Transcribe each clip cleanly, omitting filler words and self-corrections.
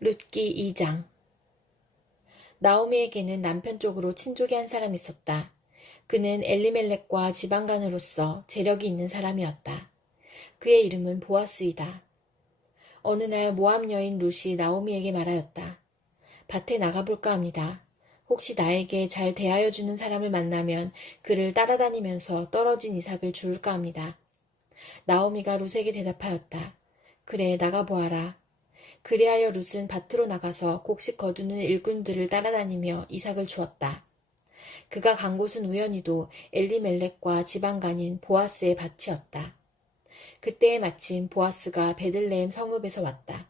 룻기 2장. 나오미에게는 남편 쪽으로 친족이 한 사람이 있었다. 그는 엘리멜렉과 지방간으로서 재력이 있는 사람이었다. 그의 이름은 보아스이다. 어느 날 모압 여인 룻이 나오미에게 말하였다. 밭에 나가볼까 합니다. 혹시 나에게 잘 대하여주는 사람을 만나면 그를 따라다니면서 떨어진 이삭을 주울까 합니다. 나오미가 룻에게 대답하였다. 그래, 나가보아라. 그리하여 룻은 밭으로 나가서 곡식 거두는 일꾼들을 따라다니며 이삭을 주었다. 그가 간 곳은 우연히도 엘리멜렉과 지방간인 보아스의 밭이었다. 그때에 마침 보아스가 베들레헴 성읍에서 왔다.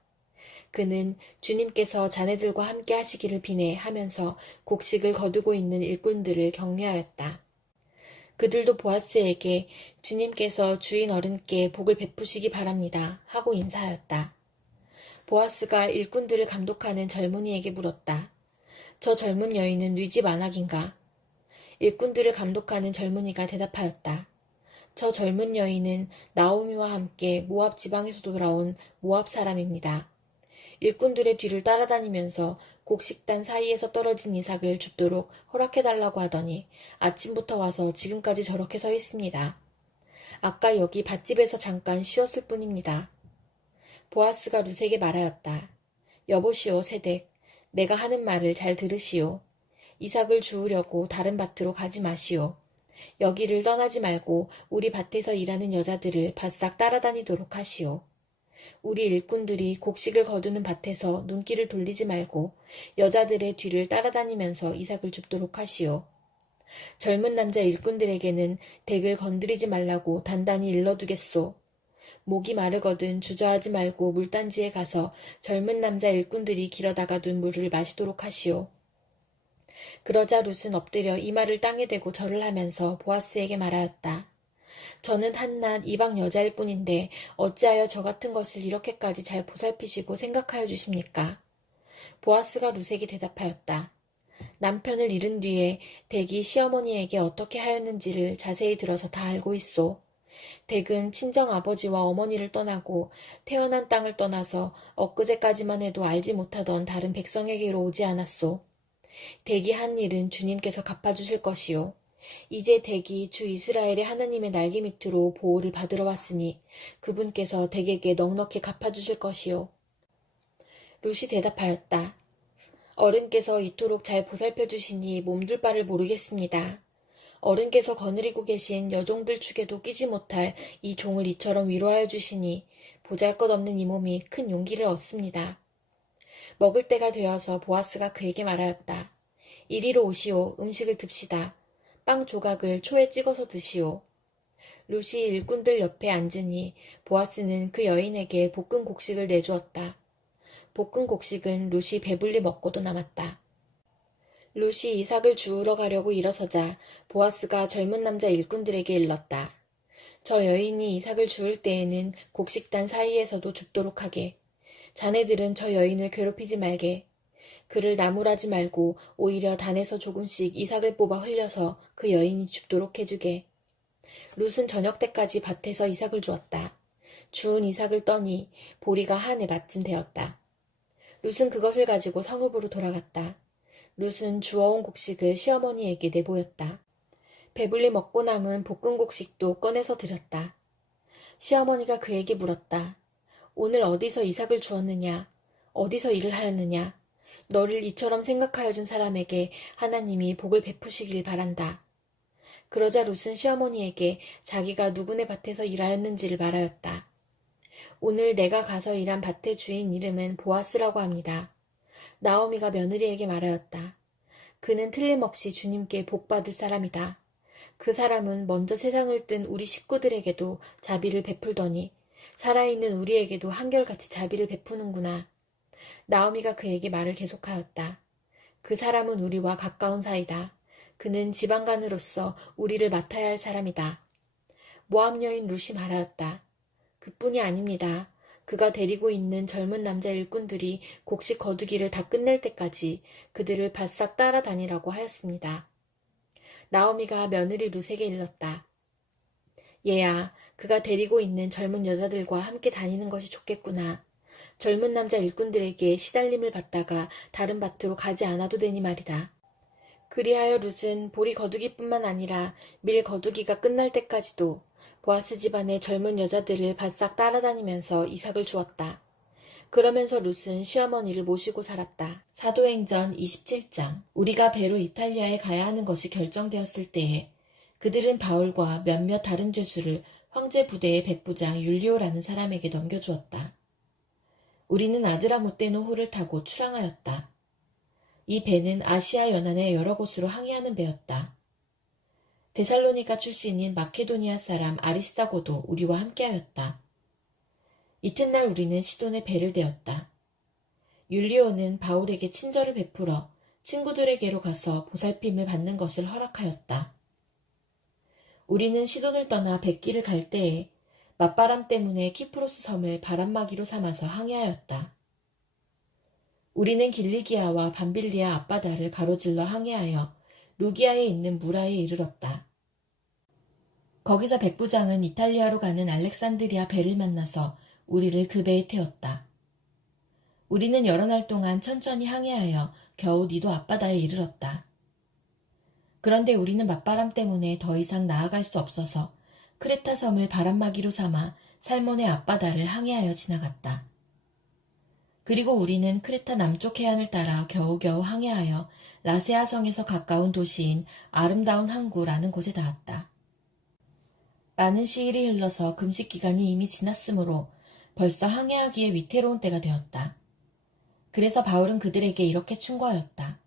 그는 주님께서 자네들과 함께 하시기를 비내 하면서 곡식을 거두고 있는 일꾼들을 격려하였다. 그들도 보아스에게 주님께서 주인 어른께 복을 베푸시기 바랍니다 하고 인사하였다. 보아스가 일꾼들을 감독하는 젊은이에게 물었다. 저 젊은 여인은 네 집 안악인가? 일꾼들을 감독하는 젊은이가 대답하였다. 저 젊은 여인은 나오미와 함께 모압 지방에서 돌아온 모압 사람입니다. 일꾼들의 뒤를 따라다니면서 곡식단 사이에서 떨어진 이삭을 줍도록 허락해달라고 하더니 아침부터 와서 지금까지 저렇게 서 있습니다. 아까 여기 밭집에서 잠깐 쉬었을 뿐입니다. 보아스가 룻에게 말하였다. 여보시오 세댁, 내가 하는 말을 잘 들으시오. 이삭을 주우려고 다른 밭으로 가지 마시오. 여기를 떠나지 말고 우리 밭에서 일하는 여자들을 바싹 따라다니도록 하시오. 우리 일꾼들이 곡식을 거두는 밭에서 눈길을 돌리지 말고 여자들의 뒤를 따라다니면서 이삭을 줍도록 하시오. 젊은 남자 일꾼들에게는 댁을 건드리지 말라고 단단히 일러두겠소. 목이 마르거든 주저하지 말고 물단지에 가서 젊은 남자 일꾼들이 길어다가 둔 물을 마시도록 하시오. 그러자 룻은 엎드려 이마를 땅에 대고 절을 하면서 보아스에게 말하였다. 저는 한낱 이방 여자일 뿐인데 어찌하여 저 같은 것을 이렇게까지 잘 보살피시고 생각하여 주십니까? 보아스가 룻에게 대답하였다. 남편을 잃은 뒤에 댁이 시어머니에게 어떻게 하였는지를 자세히 들어서 다 알고 있소. 댁은 친정 아버지와 어머니를 떠나고 태어난 땅을 떠나서 엊그제까지만 해도 알지 못하던 다른 백성에게로 오지 않았소. 댁이 한 일은 주님께서 갚아주실 것이요. 이제 댁이 주 이스라엘의 하나님의 날개 밑으로 보호를 받으러 왔으니 그분께서 댁에게 넉넉히 갚아주실 것이요. 룻이 대답하였다. 어른께서 이토록 잘 보살펴 주시니 몸둘 바를 모르겠습니다. 어른께서 거느리고 계신 여종들 축에도 끼지 못할 이 종을 이처럼 위로하여 주시니 보잘것없는 이 몸이 큰 용기를 얻습니다. 먹을 때가 되어서 보아스가 그에게 말하였다. 이리로 오시오. 음식을 듭시다. 빵 조각을 초에 찍어서 드시오. 룻이 일꾼들 옆에 앉으니 보아스는 그 여인에게 볶은 곡식을 내주었다. 볶은 곡식은 룻이 배불리 먹고도 남았다. 룻이 이삭을 주우러 가려고 일어서자 보아스가 젊은 남자 일꾼들에게 일렀다. 저 여인이 이삭을 주울 때에는 곡식단 사이에서도 줍도록 하게. 자네들은 저 여인을 괴롭히지 말게. 그를 나무라지 말고 오히려 단에서 조금씩 이삭을 뽑아 흘려서 그 여인이 줍도록 해주게. 룻은 저녁 때까지 밭에서 이삭을 주었다. 주운 이삭을 떠니 보리가 한 해 마쯤 되었다. 룻은 그것을 가지고 성읍으로 돌아갔다. 룻은 주워온 곡식을 시어머니에게 내보였다. 배불리 먹고 남은 볶은 곡식도 꺼내서 드렸다. 시어머니가 그에게 물었다. 오늘 어디서 이삭을 주었느냐? 어디서 일을 하였느냐? 너를 이처럼 생각하여 준 사람에게 하나님이 복을 베푸시길 바란다. 그러자 룻은 시어머니에게 자기가 누구네 밭에서 일하였는지를 말하였다. 오늘 내가 가서 일한 밭의 주인 이름은 보아스라고 합니다. 나오미가 며느리에게 말하였다. 그는 틀림없이 주님께 복받을 사람이다. 그 사람은 먼저 세상을 뜬 우리 식구들에게도 자비를 베풀더니 살아있는 우리에게도 한결같이 자비를 베푸는구나. 나오미가 그에게 말을 계속하였다. 그 사람은 우리와 가까운 사이다. 그는 지방간으로서 우리를 맡아야 할 사람이다. 모압 여인 룻이 말하였다. 그뿐이 아닙니다. 그가 데리고 있는 젊은 남자 일꾼들이 곡식 거두기를 다 끝낼 때까지 그들을 바싹 따라다니라고 하였습니다. 나오미가 며느리 룻에게 일렀다. 얘야, 그가 데리고 있는 젊은 여자들과 함께 다니는 것이 좋겠구나. 젊은 남자 일꾼들에게 시달림을 받다가 다른 밭으로 가지 않아도 되니 말이다. 그리하여 룻은 보리 거두기뿐만 아니라 밀 거두기가 끝날 때까지도 보아스 집안의 젊은 여자들을 바싹 따라다니면서 이삭을 주었다. 그러면서 룻은 시어머니를 모시고 살았다. 사도행전 27장. 우리가 배로 이탈리아에 가야 하는 것이 결정되었을 때에 그들은 바울과 몇몇 다른 죄수를 황제 부대의 백부장 율리오라는 사람에게 넘겨주었다. 우리는 아드라무떼노호를 타고 출항하였다. 이 배는 아시아 연안의 여러 곳으로 항해하는 배였다. 데살로니가 출신인 마케도니아 사람 아리스다고도 우리와 함께하였다. 이튿날 우리는 시돈에 배를 대었다. 율리오는 바울에게 친절을 베풀어 친구들에게로 가서 보살핌을 받는 것을 허락하였다. 우리는 시돈을 떠나 백기를 갈 때에 맞바람 때문에 키프로스 섬을 바람막이로 삼아서 항해하였다. 우리는 길리기아와 밤빌리아 앞바다를 가로질러 항해하여 루기아에 있는 무라에 이르렀다. 거기서 백부장은 이탈리아로 가는 알렉산드리아 배를 만나서 우리를 그 배에 태웠다. 우리는 여러 날 동안 천천히 항해하여 겨우 니도 앞바다에 이르렀다. 그런데 우리는 맞바람 때문에 더 이상 나아갈 수 없어서 크레타 섬을 바람막이로 삼아 살몬의 앞바다를 항해하여 지나갔다. 그리고 우리는 크레타 남쪽 해안을 따라 겨우겨우 항해하여 라세아 성에서 가까운 도시인 아름다운 항구라는 곳에 닿았다. 많은 시일이 흘러서 금식 기간이 이미 지났으므로 벌써 항해하기에 위태로운 때가 되었다. 그래서 바울은 그들에게 이렇게 충고하였다.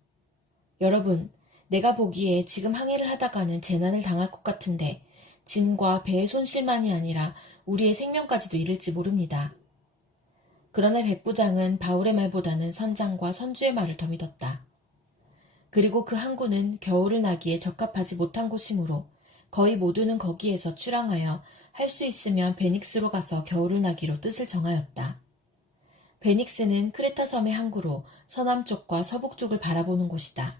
여러분, 내가 보기에 지금 항해를 하다가는 재난을 당할 것 같은데 짐과 배의 손실만이 아니라 우리의 생명까지도 잃을지 모릅니다. 그러나 백부장은 바울의 말보다는 선장과 선주의 말을 더 믿었다. 그리고 그 항구는 겨울을 나기에 적합하지 못한 곳이므로 거의 모두는 거기에서 출항하여 할 수 있으면 베닉스로 가서 겨울을 나기로 뜻을 정하였다. 베닉스는 크레타 섬의 항구로 서남쪽과 서북쪽을 바라보는 곳이다.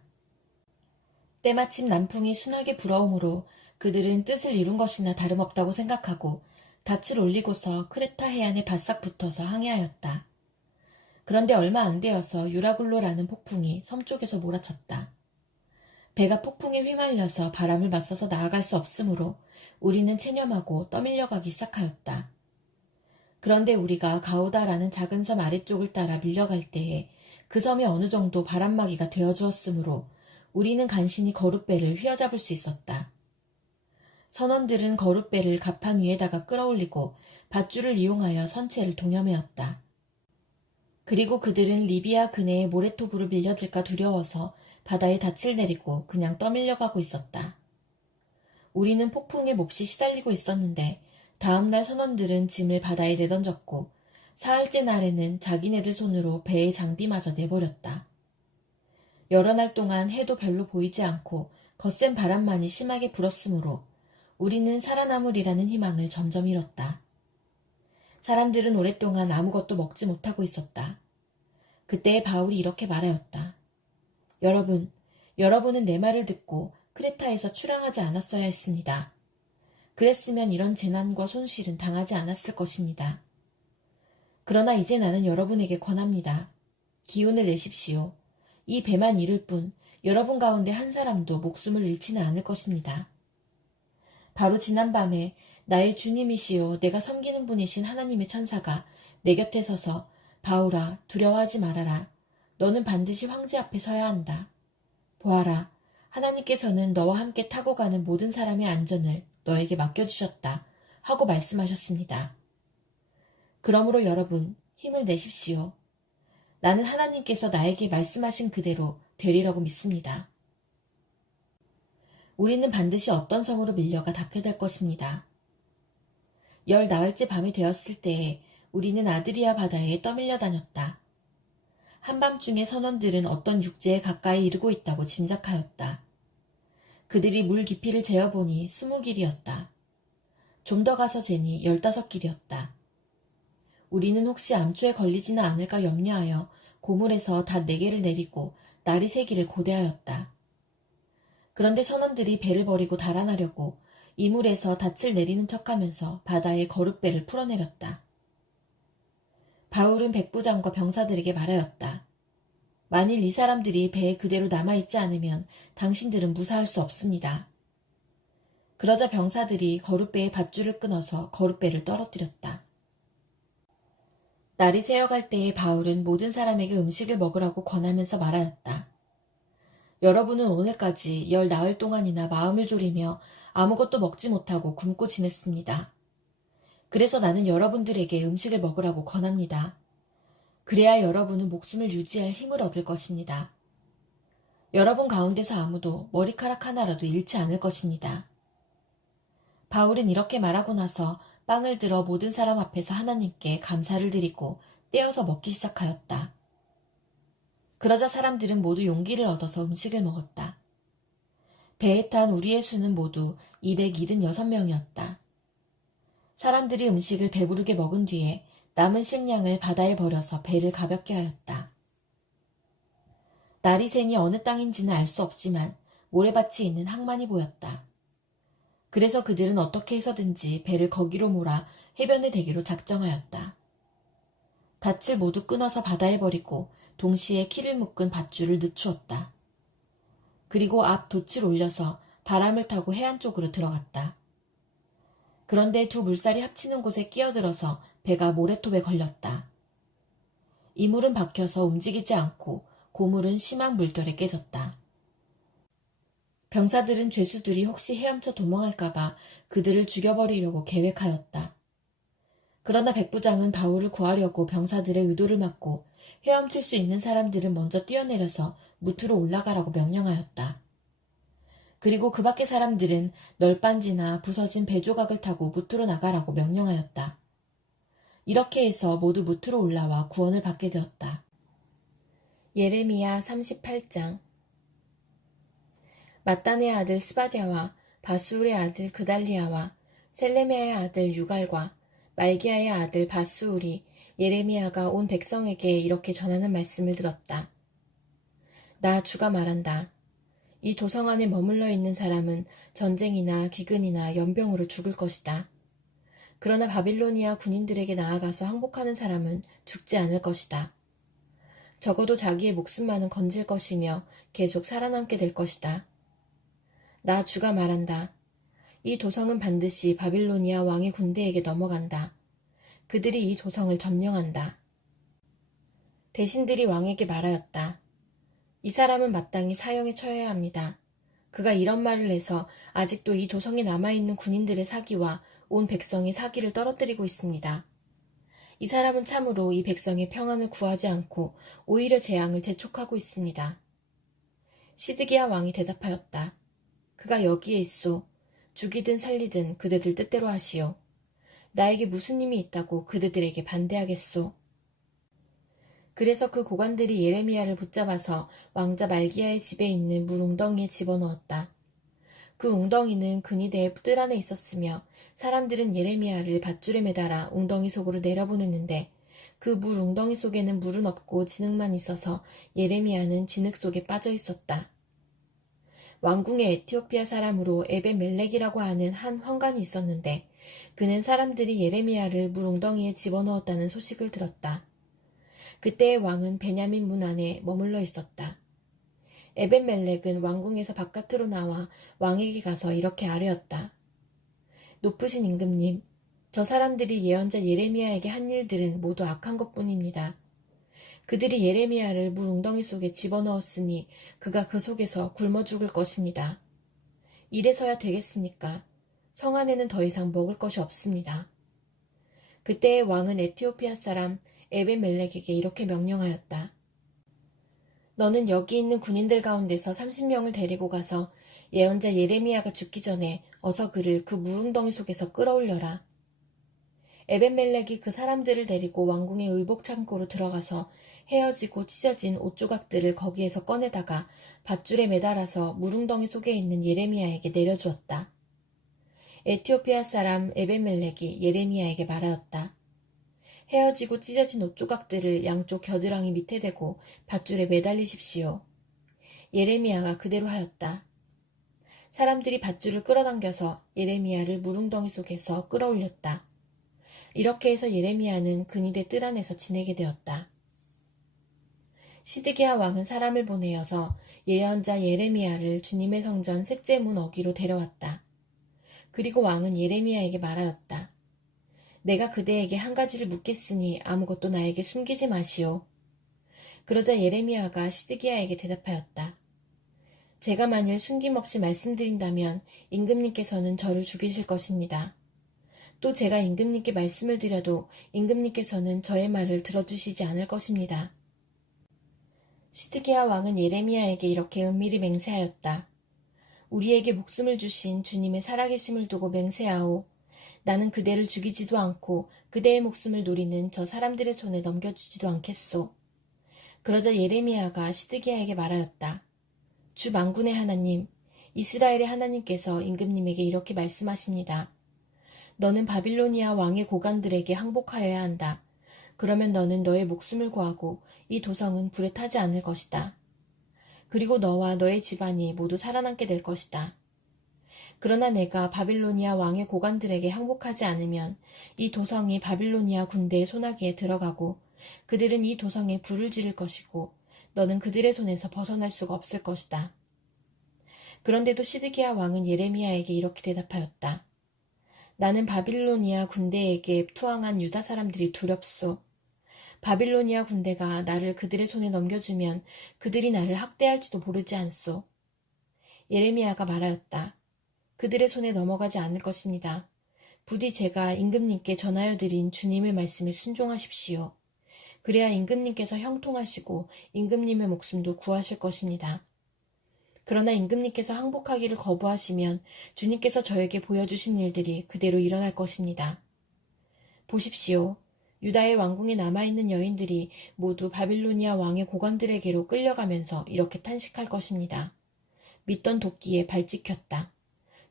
때마침 남풍이 순하게 불어오므로 그들은 뜻을 이룬 것이나 다름없다고 생각하고 닻을 올리고서 크레타 해안에 바싹 붙어서 항해하였다. 그런데 얼마 안 되어서 유라굴로라는 폭풍이 섬 쪽에서 몰아쳤다. 배가 폭풍에 휘말려서 바람을 맞서서 나아갈 수 없으므로 우리는 체념하고 떠밀려가기 시작하였다. 그런데 우리가 가우다라는 작은 섬 아래쪽을 따라 밀려갈 때에 그 섬이 어느 정도 바람막이가 되어주었으므로 우리는 간신히 거룻배를 휘어잡을 수 있었다. 선원들은 거룻배를 갑판 위에다가 끌어올리고 밧줄을 이용하여 선체를 동여매었다. 그리고 그들은 리비아 근해의 모래토브로 밀려들까 두려워서 바다에 닻을 내리고 그냥 떠밀려가고 있었다. 우리는 폭풍에 몹시 시달리고 있었는데 다음날 선원들은 짐을 바다에 내던졌고 사흘째 날에는 자기네들 손으로 배의 장비마저 내버렸다. 여러 날 동안 해도 별로 보이지 않고 거센 바람만이 심하게 불었으므로 우리는 살아남으리라는 희망을 점점 잃었다. 사람들은 오랫동안 아무것도 먹지 못하고 있었다. 그때 바울이 이렇게 말하였다. 여러분은 내 말을 듣고 크레타에서 출항하지 않았어야 했습니다. 그랬으면 이런 재난과 손실은 당하지 않았을 것입니다. 그러나 이제 나는 여러분에게 권합니다. 기운을 내십시오. 이 배만 잃을 뿐 여러분 가운데 한 사람도 목숨을 잃지는 않을 것입니다. 바로 지난밤에 나의 주님이시요 내가 섬기는 분이신 하나님의 천사가 내 곁에 서서 바울아 두려워하지 말아라. 너는 반드시 황제 앞에 서야 한다. 보아라. 하나님께서는 너와 함께 타고 가는 모든 사람의 안전을 너에게 맡겨주셨다. 하고 말씀하셨습니다. 그러므로 여러분 힘을 내십시오. 나는 하나님께서 나에게 말씀하신 그대로 되리라고 믿습니다. 우리는 반드시 어떤 섬으로 밀려가 닿게 될 것입니다. 10나흘째 밤이 되었을 때에 우리는 아드리아 바다에 떠밀려 다녔다. 한밤중에 선원들은 어떤 육지에 가까이 이르고 있다고 짐작하였다. 그들이 물 깊이를 재어보니 20길이었다. 좀 더 가서 재니 15길이었다. 우리는 혹시 암초에 걸리지는 않을까 염려하여 고물에서 닷 4개를 내리고 날이 새기를 고대하였다. 그런데 선원들이 배를 버리고 달아나려고 이물에서 닻을 내리는 척하면서 바다에 거룻배를 풀어내렸다. 바울은 백부장과 병사들에게 말하였다. 만일 이 사람들이 배에 그대로 남아있지 않으면 당신들은 무사할 수 없습니다. 그러자 병사들이 거룻배의 밧줄을 끊어서 거룻배를 떨어뜨렸다. 날이 새어갈 때에 바울은 모든 사람에게 음식을 먹으라고 권하면서 말하였다. 여러분은 오늘까지 열 나흘 동안이나 마음을 졸이며 아무것도 먹지 못하고 굶고 지냈습니다. 그래서 나는 여러분들에게 음식을 먹으라고 권합니다. 그래야 여러분은 목숨을 유지할 힘을 얻을 것입니다. 여러분 가운데서 아무도 머리카락 하나라도 잃지 않을 것입니다. 바울은 이렇게 말하고 나서 빵을 들어 모든 사람 앞에서 하나님께 감사를 드리고 떼어서 먹기 시작하였다. 그러자 사람들은 모두 용기를 얻어서 음식을 먹었다. 배에 탄 우리의 수는 모두 276명이었다. 사람들이 음식을 배부르게 먹은 뒤에 남은 식량을 바다에 버려서 배를 가볍게 하였다. 날이 새니 어느 땅인지는 알 수 없지만 모래밭이 있는 항만이 보였다. 그래서 그들은 어떻게 해서든지 배를 거기로 몰아 해변에 대기로 작정하였다. 닻을 모두 끊어서 바다에 버리고 동시에 키를 묶은 밧줄을 늦추었다. 그리고 앞 돛을 올려서 바람을 타고 해안 쪽으로 들어갔다. 그런데 두 물살이 합치는 곳에 끼어들어서 배가 모래톱에 걸렸다. 이물은 박혀서 움직이지 않고 고물은 심한 물결에 깨졌다. 병사들은 죄수들이 혹시 헤엄쳐 도망할까봐 그들을 죽여버리려고 계획하였다. 그러나 백부장은 바울을 구하려고 병사들의 의도를 막고 헤엄칠 수 있는 사람들은 먼저 뛰어내려서 무트로 올라가라고 명령하였다. 그리고 그 밖의 사람들은 널빤지나 부서진 배조각을 타고 무트로 나가라고 명령하였다. 이렇게 해서 모두 무트로 올라와 구원을 받게 되었다. 예레미야 38장. mattan의 아들 스바랴와 바수울의 아들 그달리아와 셀레미아의 아들 유갈과 말기야의 아들 바수울이 예레미야가 온 백성에게 이렇게 전하는 말씀을 들었다. 나 주가 말한다. 이 도성 안에 머물러 있는 사람은 전쟁이나 기근이나 연병으로 죽을 것이다. 그러나 바빌로니아 군인들에게 나아가서 항복하는 사람은 죽지 않을 것이다. 적어도 자기의 목숨만은 건질 것이며 계속 살아남게 될 것이다. 나 주가 말한다. 이 도성은 반드시 바빌로니아 왕의 군대에게 넘어간다. 그들이 이 도성을 점령한다. 대신들이 왕에게 말하였다. 이 사람은 마땅히 사형에 처해야 합니다. 그가 이런 말을 해서 아직도 이 도성에 남아있는 군인들의 사기와 온 백성의 사기를 떨어뜨리고 있습니다. 이 사람은 참으로 이 백성의 평안을 구하지 않고 오히려 재앙을 재촉하고 있습니다. 시드기야 왕이 대답하였다. 그가 여기에 있소. 죽이든 살리든 그대들 뜻대로 하시오. 나에게 무슨 힘이 있다고 그대들에게 반대하겠소. 그래서 그 고관들이 예레미야를 붙잡아서 왕자 말기야의 집에 있는 물 웅덩이에 집어넣었다. 그 웅덩이는 근위대의 뜰 안에 있었으며 사람들은 예레미야를 밧줄에 매달아 웅덩이 속으로 내려보냈는데 그 물 웅덩이 속에는 물은 없고 진흙만 있어서 예레미야는 진흙 속에 빠져 있었다. 왕궁에 에티오피아 사람으로 에벤멜렉이라고 하는 한 환관이 있었는데 그는 사람들이 예레미야를 물 웅덩이에 집어넣었다는 소식을 들었다. 그때의 왕은 베냐민 문 안에 머물러 있었다. 에벤멜렉은 왕궁에서 바깥으로 나와 왕에게 가서 이렇게 아뢰었다. 높으신 임금님, 저 사람들이 예언자 예레미야에게 한 일들은 모두 악한 것뿐입니다. 그들이 예레미야를 물 웅덩이 속에 집어넣었으니 그가 그 속에서 굶어 죽을 것입니다. 이래서야 되겠습니까? 성 안에는 더 이상 먹을 것이 없습니다. 그때의 왕은 에티오피아 사람 에벤멜렉에게 이렇게 명령하였다. 너는 여기 있는 군인들 가운데서 30명을 데리고 가서 예언자 예레미야가 죽기 전에 어서 그를 그 물웅덩이 속에서 끌어올려라. 에벤멜렉이 그 사람들을 데리고 왕궁의 의복 창고로 들어가서 헤어지고 찢어진 옷 조각들을 거기에서 꺼내다가 밧줄에 매달아서 물웅덩이 속에 있는 예레미야에게 내려주었다. 에티오피아 사람 에벤멜렉이 예레미야에게 말하였다. 헤어지고 찢어진 옷 조각들을 양쪽 겨드랑이 밑에 대고 밧줄에 매달리십시오. 예레미야가 그대로 하였다. 사람들이 밧줄을 끌어당겨서 예레미야를 물웅덩이 속에서 끌어올렸다. 이렇게 해서 예레미야는 근위대 뜰 안에서 지내게 되었다. 시드기야 왕은 사람을 보내어서 예언자 예레미야를 주님의 성전 셋째 문 어귀로 데려왔다. 그리고 왕은 예레미야에게 말하였다. 내가 그대에게 한 가지를 묻겠으니 아무것도 나에게 숨기지 마시오. 그러자 예레미야가 시드기야에게 대답하였다. 제가 만일 숨김없이 말씀드린다면 임금님께서는 저를 죽이실 것입니다. 또 제가 임금님께 말씀을 드려도 임금님께서는 저의 말을 들어주시지 않을 것입니다. 시드기야 왕은 예레미야에게 이렇게 은밀히 맹세하였다. 우리에게 목숨을 주신 주님의 살아계심을 두고 맹세하오. 나는 그대를 죽이지도 않고 그대의 목숨을 노리는 저 사람들의 손에 넘겨주지도 않겠소. 그러자 예레미야가 시드기야에게 말하였다. 주 만군의 하나님, 이스라엘의 하나님께서 임금님에게 이렇게 말씀하십니다. 너는 바빌로니아 왕의 고관들에게 항복하여야 한다. 그러면 너는 너의 목숨을 구하고 이 도성은 불에 타지 않을 것이다. 그리고 너와 너의 집안이 모두 살아남게 될 것이다. 그러나 내가 바빌로니아 왕의 고관들에게 항복하지 않으면 이 도성이 바빌로니아 군대의 손아귀에 들어가고 그들은 이 도성에 불을 지를 것이고 너는 그들의 손에서 벗어날 수가 없을 것이다. 그런데도 시드기야 왕은 예레미야에게 이렇게 대답하였다. 나는 바빌로니아 군대에게 투항한 유다 사람들이 두렵소. 바빌로니아 군대가 나를 그들의 손에 넘겨주면 그들이 나를 학대할지도 모르지 않소. 예레미야가 말하였다. 그들의 손에 넘어가지 않을 것입니다. 부디 제가 임금님께 전하여 드린 주님의 말씀에 순종하십시오. 그래야 임금님께서 형통하시고 임금님의 목숨도 구하실 것입니다. 그러나 임금님께서 항복하기를 거부하시면 주님께서 저에게 보여주신 일들이 그대로 일어날 것입니다. 보십시오. 유다의 왕궁에 남아있는 여인들이 모두 바빌로니아 왕의 고관들에게로 끌려가면서 이렇게 탄식할 것입니다. 믿던 도끼에 발 찍혔다.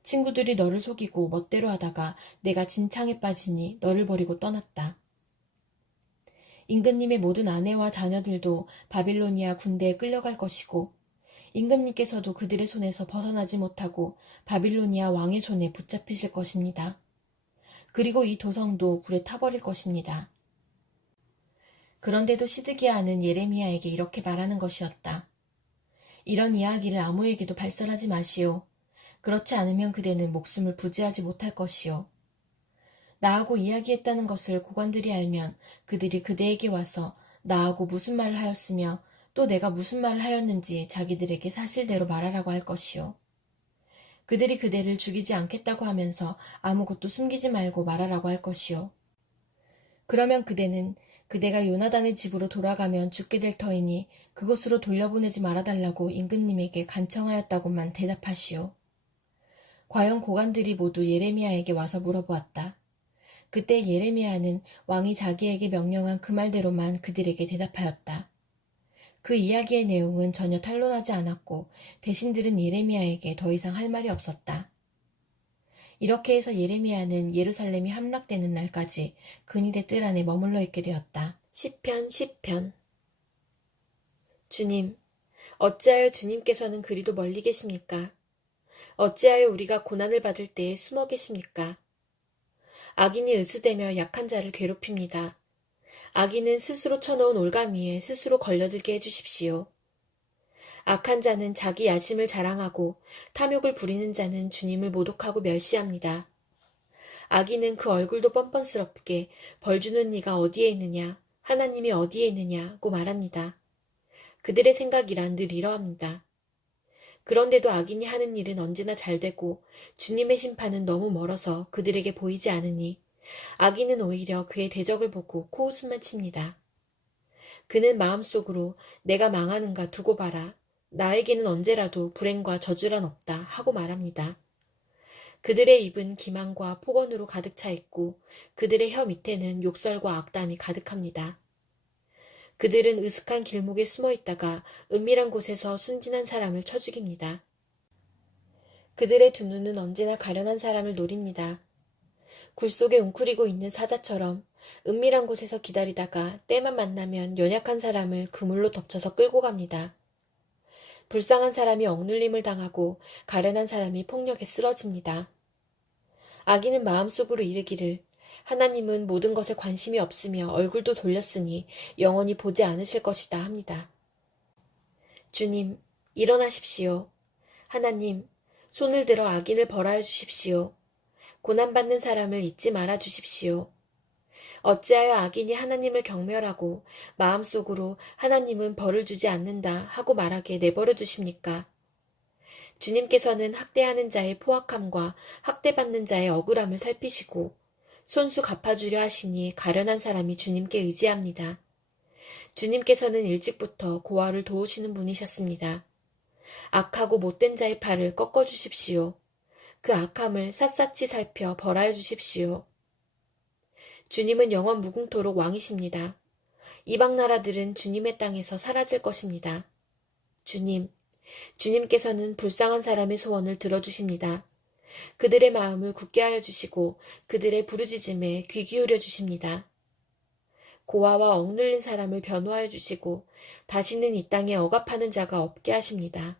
친구들이 너를 속이고 멋대로 하다가 내가 진창에 빠지니 너를 버리고 떠났다. 임금님의 모든 아내와 자녀들도 바빌로니아 군대에 끌려갈 것이고 임금님께서도 그들의 손에서 벗어나지 못하고 바빌로니아 왕의 손에 붙잡히실 것입니다. 그리고 이 도성도 불에 타버릴 것입니다. 그런데도 시드기야는 예레미야에게 이렇게 말하는 것이었다. 이런 이야기를 아무에게도 발설하지 마시오. 그렇지 않으면 그대는 목숨을 부지하지 못할 것이오. 나하고 이야기했다는 것을 고관들이 알면 그들이 그대에게 와서 나하고 무슨 말을 하였으며 또 내가 무슨 말을 하였는지 자기들에게 사실대로 말하라고 할 것이오. 그들이 그대를 죽이지 않겠다고 하면서 아무것도 숨기지 말고 말하라고 할 것이오. 그러면 그대는 그대가 요나단의 집으로 돌아가면 죽게 될 터이니 그곳으로 돌려보내지 말아달라고 임금님에게 간청하였다고만 대답하시오. 과연 고관들이 모두 예레미야에게 와서 물어보았다. 그때 예레미야는 왕이 자기에게 명령한 그 말대로만 그들에게 대답하였다. 그 이야기의 내용은 전혀 탄로나지 않았고 대신들은 예레미야에게 더 이상 할 말이 없었다. 이렇게 해서 예레미야는 예루살렘이 함락되는 날까지 근위대 뜰 안에 머물러 있게 되었다. 시편 주님, 어찌하여 주님께서는 그리도 멀리 계십니까? 어찌하여 우리가 고난을 받을 때에 숨어 계십니까? 악인이 으스대며 약한 자를 괴롭힙니다. 악인은 스스로 쳐놓은 올가미에 스스로 걸려들게 해주십시오. 악한 자는 자기 야심을 자랑하고 탐욕을 부리는 자는 주님을 모독하고 멸시합니다. 악인은 그 얼굴도 뻔뻔스럽게 벌주는 이가 어디에 있느냐, 하나님이 어디에 있느냐고 말합니다. 그들의 생각이란 늘 이러합니다. 그런데도 악인이 하는 일은 언제나 잘되고 주님의 심판은 너무 멀어서 그들에게 보이지 않으니 악인은 오히려 그의 대적을 보고 코웃음만 칩니다. 그는 마음속으로 내가 망하는가 두고 봐라. 나에게는 언제라도 불행과 저주란 없다 하고 말합니다. 그들의 입은 기만과 폭언으로 가득 차 있고 그들의 혀 밑에는 욕설과 악담이 가득합니다. 그들은 으슥한 길목에 숨어 있다가 은밀한 곳에서 순진한 사람을 쳐 죽입니다. 그들의 두 눈은 언제나 가련한 사람을 노립니다. 굴 속에 웅크리고 있는 사자처럼 은밀한 곳에서 기다리다가 때만 만나면 연약한 사람을 그물로 덮쳐서 끌고 갑니다. 불쌍한 사람이 억눌림을 당하고 가련한 사람이 폭력에 쓰러집니다. 악인은 마음속으로 이르기를 하나님은 모든 것에 관심이 없으며 얼굴도 돌렸으니 영원히 보지 않으실 것이다 합니다. 주님, 일어나십시오. 하나님, 손을 들어 악인을 벌하여 주십시오. 고난받는 사람을 잊지 말아 주십시오. 어찌하여 악인이 하나님을 경멸하고 마음속으로 하나님은 벌을 주지 않는다 하고 말하게 내버려 두십니까? 주님께서는 학대하는 자의 포악함과 학대받는 자의 억울함을 살피시고 손수 갚아주려 하시니 가련한 사람이 주님께 의지합니다. 주님께서는 일찍부터 고아를 도우시는 분이셨습니다. 악하고 못된 자의 팔을 꺾어주십시오. 그 악함을 샅샅이 살펴 벌하여 주십시오. 주님은 영원 무궁토록 왕이십니다. 이방 나라들은 주님의 땅에서 사라질 것입니다. 주님께서는 불쌍한 사람의 소원을 들어주십니다. 그들의 마음을 굳게 하여 주시고 그들의 부르짖음에 귀 기울여 주십니다. 고아와 억눌린 사람을 변호하여 주시고 다시는 이 땅에 억압하는 자가 없게 하십니다.